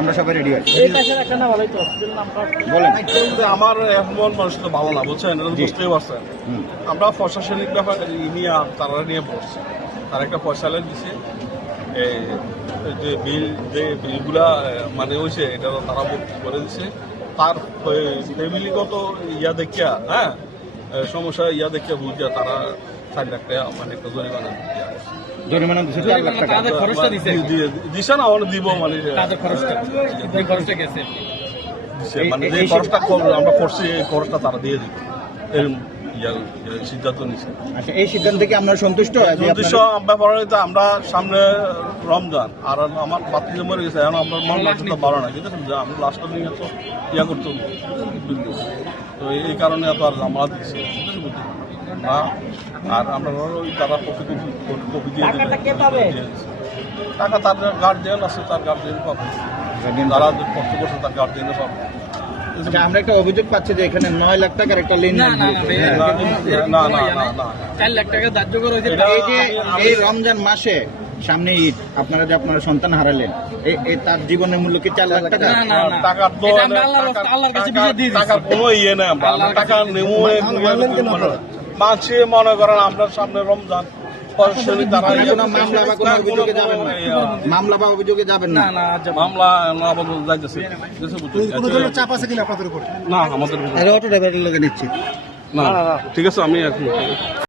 আমরা সবাই রেডি আছি। এই পাশের একটা না ভালোই তো হসপিটাল নামটা বলেন। কিন্তু আমার এখন মানুষ তো ভালো না বুঝছেন? বুঝতেই পারছেন। আমরা প্রশাসনিক ব্যাপার নিয়ে তারা নিয়ে বসছি। তার একটা পয়সা দিছে। যে বিল যে বিলগুলা মানে হয়েছে এটা তারা ভর্তি করে দিছে। তার ফ্যামিলিগত ইয়া দেখিয়া হ্যাঁ? সমস্যা ইয়া দেখিয়া বুঝিয়া তারা চার লাখ টাকা মানে একটা জরিমানা জরিমানা দিচ্ছে চার লাখ টাকা। তাদের খরচটা দিছে। দিছে। না আমার দিব মানে। তাদের খরচটা। এই খরচটা গেছে। মানে যে এই- খরচটা আমরা করছি এই খরচটা তারা দিয়ে দিবে। এরকম সিদ্ধান্ত নিছে। আচ্ছা এই সিদ্ধান্ত কি আমরা সন্তুষ্ট? ব্যাপার আমরা সামনে রমজান আর আমার বাতি মরে গেছে এখন আমরা মন মানছে তো ভালো না ঠিক আছে যে আমি লাস্টের দিকে তো ইয়া করতে তো এই কারণে এত আর জামালা দিচ্ছে? না আর আমরা ওই তারা কপি কপি দিয়ে। টাকা তার গার্জিয়ান আছে তার গার্জিয়ান পাবে তারা যে কষ্ট করছে তার গার্জিয়ানে পাবে আচ্ছা, আমরা একটা অভিযোগ পাচ্ছি যে এখানে নয় লাখ টাকার একটা লেন না না না না, এরকম না, কোনো না, ইয়া। চার লাখ টাকা ধার্য করে হয়েছে এই যে এই রমজান মাসে সামনে ঈদ আপনারা যে আপনারা সন্তান হারালেন এই তার জীবনের মূল্য কি চার লাখ টাকা। টাকার তো আল্লাহর কাছে দিয়ে দিছি। টাকার কোনো ইয়ে নেই টাকা মানছে মনে করেন আপনার সামনে রমজান ইয়ে। মামলা বা অভিযোগে যাবেন না। মামলা যাইতেছে। চাপ আছে কিনা আপনাদের উপর? না আমাদের অটো ড্রাইভারের লোকে নিচ্ছি। না ঠিক আছে আমি এখন